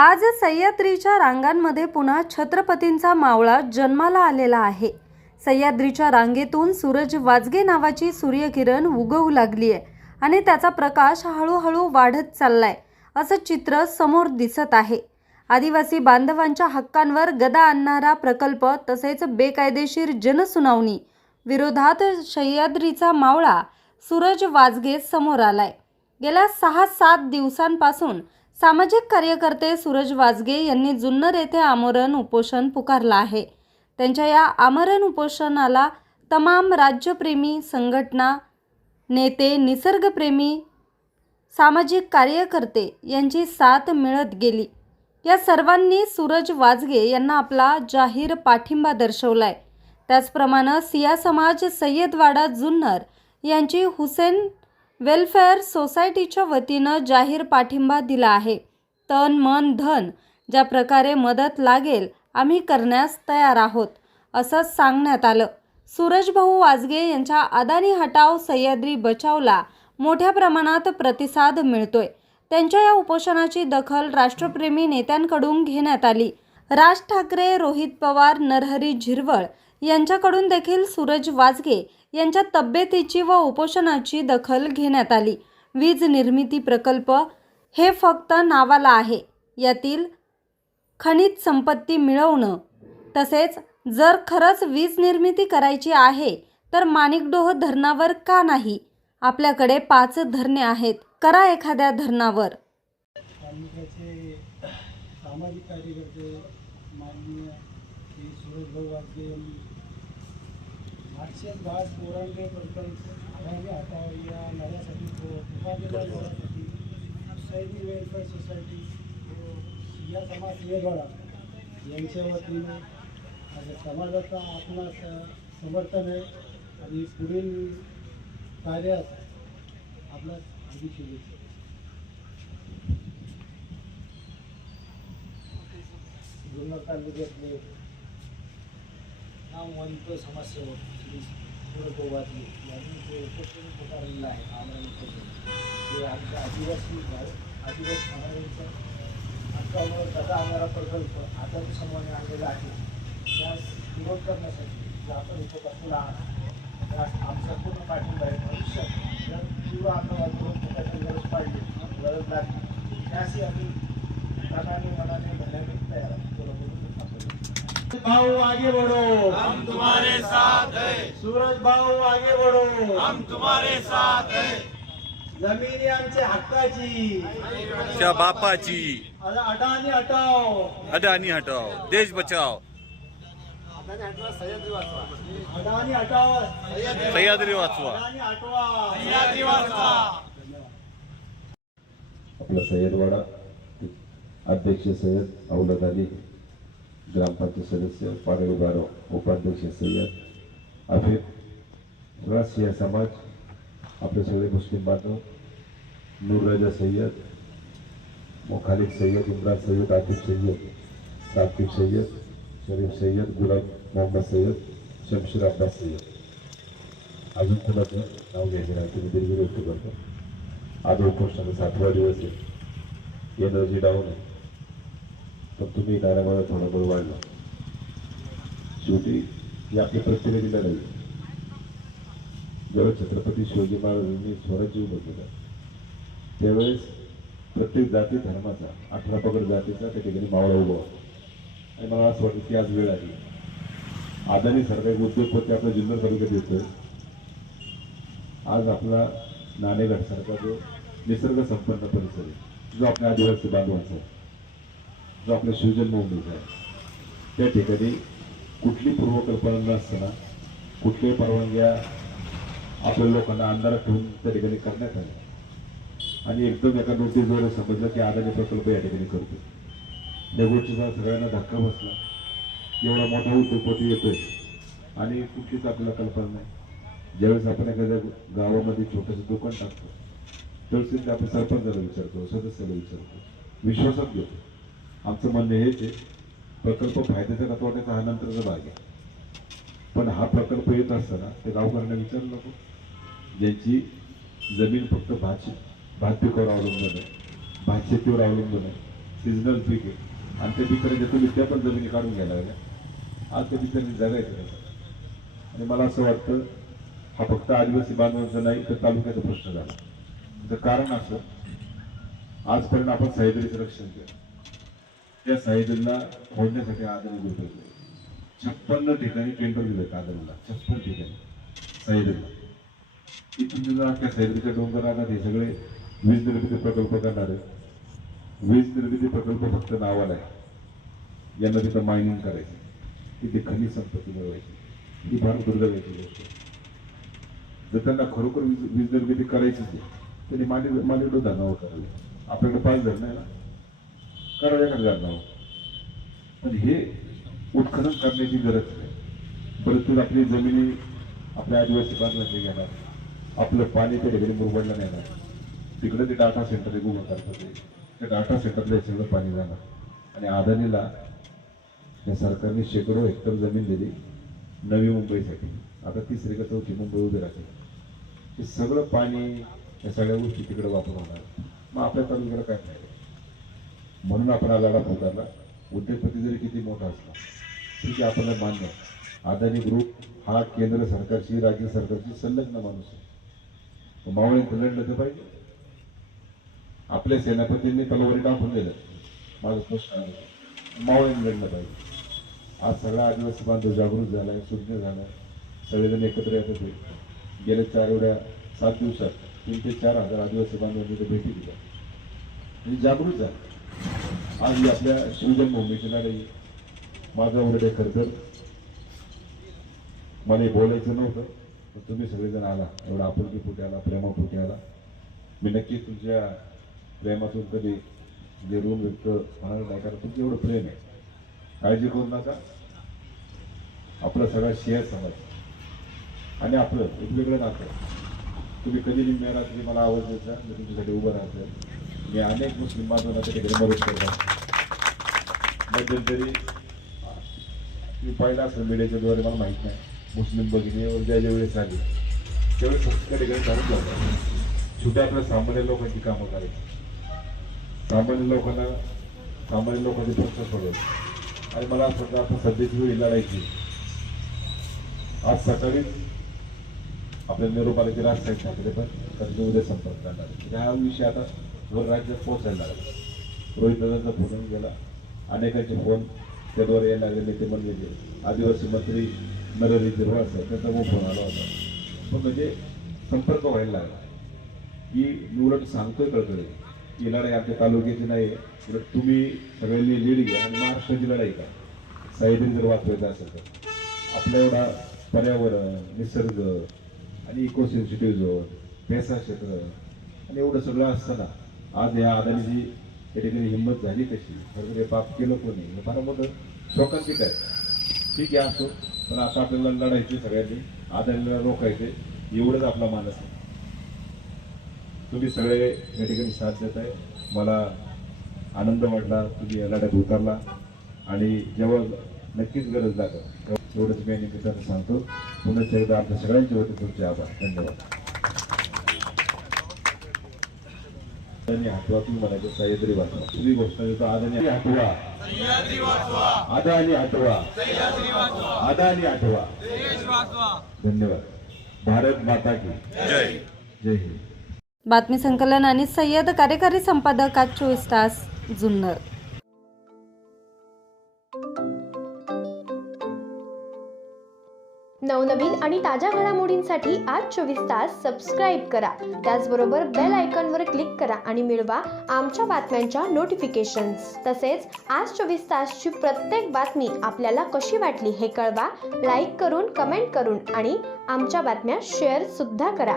आज सह्याद्रीच्या रांगांमध्ये पुन्हा छत्रपतींचा मावळा जन्माला आलेला आहे। सह्याद्रीच्या रांगेतून सूरज वाजगे नावाची सूर्यकिरण उगवू लागली आहे आणि त्याचा प्रकाश हळूहळू वाढत चाललाय असं चित्र समोर दिसत आहे। आदिवासी बांधवांच्या हक्कांवर गदा आणणारा प्रकल्प तसेच बेकायदेशीर जनसुनावणी विरोधात सह्याद्रीचा मावळा सूरज वाजगे समोर आलाय। गेल्या 6-7 दिवसांपासून सामाजिक कार्यकर्ते सूरज वाजगे यांनी जुन्नर येथे आमरण उपोषण पुकारलं आहे। त्यांच्या या आमरण उपोषणाला तमाम राज्यप्रेमी संघटना, नेते, निसर्गप्रेमी, सामाजिक कार्यकर्ते यांची साथ मिळत गेली। या सर्वांनी सूरज वाजगे यांना आपला जाहीर पाठिंबा दर्शवलाय। त्याचप्रमाणे सिया समाज सय्यदवाडा जुन्नर यांची हुसेन वेलफेअर सोसायटीच्या वतीनं जाहीर पाठिंबा दिला आहे। तन मन धन ज्या प्रकारे मदत लागेल आम्ही करण्यास तयार आहोत असं सांगण्यात आलं। सूरज भाऊ वाजगे यांच्या अदानी हटाव सह्याद्री बचावला मोठ्या प्रमाणात प्रतिसाद मिळतोय। त्यांच्या या उपोषणाची दखल राष्ट्रप्रेमी नेत्यांकडून घेण्यात आली। राज ठाकरे, रोहित पवार, नरहरी झिरवळ यांच्याकडून देखील सूरज वाजगे यांच्या तब्येतीची व उपोषणाची दखल घेण्यात आली। वीज निर्मिती प्रकल्प हे फक्त नावाला आहे। यातील खनिज संपत्ती मिळवणं तसेच जर खरंच वीज निर्मिती करायची आहे तर माणिकडोह धरणावर का नाही? आपल्याकडे 5 धरणे आहेत, करा एखाद्या धरणावर। सामाजिक कार्यकर्ते माननीय श्री सूरज भाऊ वाजगे आठशे भाग पोरांगे प्रकल्प अदानी हटाव या लढ्यासाठी पुकारलेल्या लढ्यासाठी सह्याद्री वेलफेअर सोसायटी व सिया समाज सय्यदवाडा यांच्या वतीने समाजाचा आपला समर्थन आहे आणि पुढील कार्यात आपला आधी शुभेच्छा। जुन्नर तालुक्यातले नामवंत समाजसेवक श्री सूरज भाऊ वाजगे यांनी जे उपोषण पुकारलेलं आहे आमरण उपोषण, ते आमच्या आदिवासी समाजाचा हक्कावर गदा आणणारा प्रकल्प आदानी समूहाने आणलेला आहे। त्यास विरोध करण्यासाठी जे आपण इथे बसलेला आहात त्यास आमचा पूर्ण पाठिंबा आहे। भविष्यात जर तीव्र आंदोलन त्याची गरज पाडली, गरज लागली त्याशी आम्ही प्राणाने मनाने धन्याने तयार आहोत। भाऊ आगे बढ़ो, हम तुम्हारे साथ हैं। सूरज भाऊ आगे बढ़ो, हम तुम्हारे साथ हैं। जमीन आमच्या हक्काची, त्या बापाची। अडानी हटाव, अडानी हटाओ, देश बचाओ। अडानी हटाव, सह्याद्री वाचवा। अडानी हटवा, सह्याद्री वाचवा। आपला सय्यदवाडा अध्यक्ष सय्यद औलद अली, ग्रामपंचायत सदस्य पाडवी बारो, उपाध्यक्ष सय्यद आफिफ, सिया समाज, आपले सगळे मुस्लिम बांधव, नूरराजा सय्यद, खालिद सय्यद, इम्रान सय्यद, आतिफ सय्यद, साकिब सय्यद, शरीफ सय्यद, गुलाब मोहम्मद सय्यद, शमशीर अब्बास सय्यद। अजून कोणाचं नाव घ्यायचं नाही, तुम्ही दीर्घ व्यक्त करतो। आज उपोषणाचा 7वा दिवस आहे, एनर्जी डाऊन आहे, पण तुम्ही नारायणाला थोडा बळ वाढला। शेवटी ही आपल्या प्रतिनिधीला नाही, ज्यावेळेस छत्रपती शिवाजी महाराजांनी स्वराज्य उभं केलं त्यावेळेस प्रत्येक जाती धर्माचा 18 पगड जातीचा त्या ठिकाणी मावळा उभा होता। आणि मला असं वाटतं की आज वेळ आली, अदानी सरकारी उद्योगपती आपल्या जुन्नर तालुक्यात येतोय। आज आपला नाणेघाट सारखा जो निसर्ग संपन्न परिसर आहे, जो आपल्या आदिवासी बांधवांचा आहे, जो आपल्या शिवजन्मभूमीचा आहे, त्या ठिकाणी कुठली पूर्वकल्पना नसताना कुठल्याही परवानग्या आपल्या लोकांना अंधारात ठेवून त्या ठिकाणी करण्यात आल्या आणि एकदम एका नोटीसद्वारे समजलं की अदानी प्रकल्प या ठिकाणी करतो। त्या गोष्टीचा सगळ्यांना धक्का बसला, एवढा मोठा उद्योगपती येतोय आणि कुठलीच आपल्याला कल्पना नाही। ज्यावेळेस आपण एखाद्या गावामध्ये छोटंसं दुकान टाकतो त्यावेळेस आपण सरपंचाला विचारतो, सदस्याला विचारतो, विश्वासात घेतो। आमचं म्हणणं हेच आहे, प्रकल्प फायद्याचा का तोट्याचा हा नंतरचा भाग आहे, पण हा प्रकल्प येत असताना ते गावकऱ्यांना विचारू नको, ज्यांची जमीन फक्त भात पिकावर अवलंबून आहे, भात शेतीवर अवलंबून आहे, सिजनल पीक आहे आणि त्या पिकाने तुम्ही त्या पण जमिनी काढून घ्यायला लागल्या. आज त्या पिकांनी जगायचं नाही. आणि मला असं वाटतं हा फक्त आदिवासी बांधवांचा नाही तर तालुक्याचा प्रश्न झाला. त्याचं कारण असं, आजपर्यंत आपण सह्याद्रीचं रक्षण केलं. त्या सह्याद्रीला फोडण्यासाठी आदरणी ग्रुप 56 ठिकाणी टेंडर दिलं आदरणीला, 56 ठिकाणी सह्याद्रीला. इथून जर त्या सह्याद्रीच्या डोंगरात हे सगळे वीज निर्मिती प्रकल्प करणारे, वीज निर्मिती प्रकल्प फक्त नावाला आहे. यांना तिथं मायनिंग करायचं, तिथे खनिज संपत्ती मिळवायची, ही फार दुर्दैवाची गोष्ट आहे. जर त्यांना खरोखर वीज निर्मिती करायची त्यांनी मालिक धरणावर करावे. आपल्याकडे 5 धरणं आहे ना, करावं एखादं धरणावर. पण हे उत्खनन करण्याची गरज नाही. परंतु आपली जमिनी आपल्या आदिवासी बांधवांनी घेणार, आपलं पाणी त्या ठिकाणी मुरबडला नेणार. तिकडे ते डाटा सेंटर एक उभं करतात, त्या डाटा सेंटरला सगळं पाणी जाणार. आणि अदानीला या सरकारने शेकडो हेक्टर जमीन दिली नवी मुंबईसाठी. आता 3री का 4थी मुंबई उभी राहते. हे सगळं पाणी या सगळ्या गोष्टी तिकडे वापर होणार. मग आपल्या तालुक्याला काय नाही. म्हणून आपण लढा पुकारला. उद्योगपती जरी किती मोठा असला ठीक आहे, आपल्याला मान्य आहे. अदानी ग्रुप हा केंद्र सरकारची, राज्य सरकारची संलग्न माणूस आहे. मावळ्यांचं लढलं तर पाहिजे. आपल्या सेनापतींनी तलवारी टाकून दिलं, माझं स्पष्ट आहे. मावळ्यांनी लढलं पाहिजे. आज सगळा आदिवासी बांधव जागृत झालाय, सुज्ञ झालाय, सगळेजण एकत्र येत होते. गेल्या 7 दिवसात 3 ते 4 हजार आदिवासी बांधवांनी ते भेटी दिल्या आणि जागृत झाले. आज ही आपल्या शिवजन्मभूमीची लढाई. माझा उलट खरं तर मला बोलायचं नव्हतं, पण तुम्ही सगळेजण आला, एवढा आपुलकीपोटी आला, प्रेमापोटी आला. मी नक्कीच तुमच्या प्रेमातून कधी जे ऋण व्यक्त होणार नाही, कारण तुमचं एवढं प्रेम आहे. काळजी करू नका. आपला सगळा शेअर समाज आणि आपलं एक वेगळं नातं. तुम्ही कधी निम्म्या रात्री मला आवाज द्यायचा, मी तुमच्यासाठी उभं राहतो. मी अनेक मुस्लिम बांधवांना त्याच्याकडे मदत करतो. मध्यंतरी मी पाहिला असं मीडियाच्याद्वारे, मला माहीत नाही, मुस्लिम भगिनी ज्या वेळेस आली त्यावेळेस त्या ठिकाणी सांगितलं होतं छोट्या आपल्या सामान्य लोकांची कामं करायची, सामान्य लोकांचे प्रश्न सोडवले. आणि मला असं वाटतं आता सध्याची वेळी लढायची. आज सकाळी आपल्या निरोपालाचे राजसाहेब ठाकरे पण त्यांचे उद्या संपर्क करणार. हा विषय आता वर राज्यात पोहोचायला लागला. रोहित दादांचा फोन येऊन गेला, अनेकांचे फोन त्याद्वारे यायला लागले. ते म्हणले आदिवासी मंत्री नरहरी झिरवाळ साहेब, त्यांचा मग फोन आला होता. पण म्हणजे संपर्क व्हायला लागला की मी उलट सांगतोय कळकळे ही लढाई आमच्या तालुक्याची नाही, उलट तुम्ही सगळ्यांनी लीड घ्या आणि महाराष्ट्राची लढाई का. सह्याद्री जर वाचवायचं असेल तर आपल्या एवढा पर्यावरण, निसर्ग आणि इको सेन्सिटिव्ह झोन, पेसा क्षेत्र आणि एवढं सगळं असताना आज या अदानीची या ठिकाणी हिंमत झाली कशी. खरं हे पाप केलं कोणी, हे फार मोठं शोकांतिक आहे. ठीक आहे असो, पण आता आपल्याला लढायचे सगळ्यांनी, अदानीला रोखायचे, एवढंच आपला मानस आहे. तुम्ही सगळे या ठिकाणी साथ देत आहे. मला आनंद वाटला तुम्ही या लढ्यात उतरला. आणि जेव्हा नक्कीच गरज लागेल एवढंच मी निमित्तानं सांगतो. पुन्हा एकदा आपल्या सगळ्यांच्या वतीने तुमचे आभार. धन्यवाद. हटवा तुम्ही म्हणायचं सह्याद्री वाचवा. तुम्ही घोषणा देतो अदानी हटवा, अदानी हटवा, अदानी हटवा. धन्यवाद. भारत माता की जय. जय हिंद. बातमी संकलन आणि सय्यद, कार्यकारी संपादक, आज 24 तास, जुन्नर. नवनवीन आणि ताज्या घडामोडींसाठी आज 24 तास सबस्क्राईब करा. त्याचबरोबर बेल आयकॉनवर क्लिक करा आणि मिळवा आमच्या बातम्यांच्या नोटिफिकेशन्स. तसेच आज 24 तासची प्रत्येक बातमी आपल्याला कशी वाटली हे कळवा. लाईक करून, कमेंट करून आणि आमच्या बातम्या शेअर सुद्धा करा.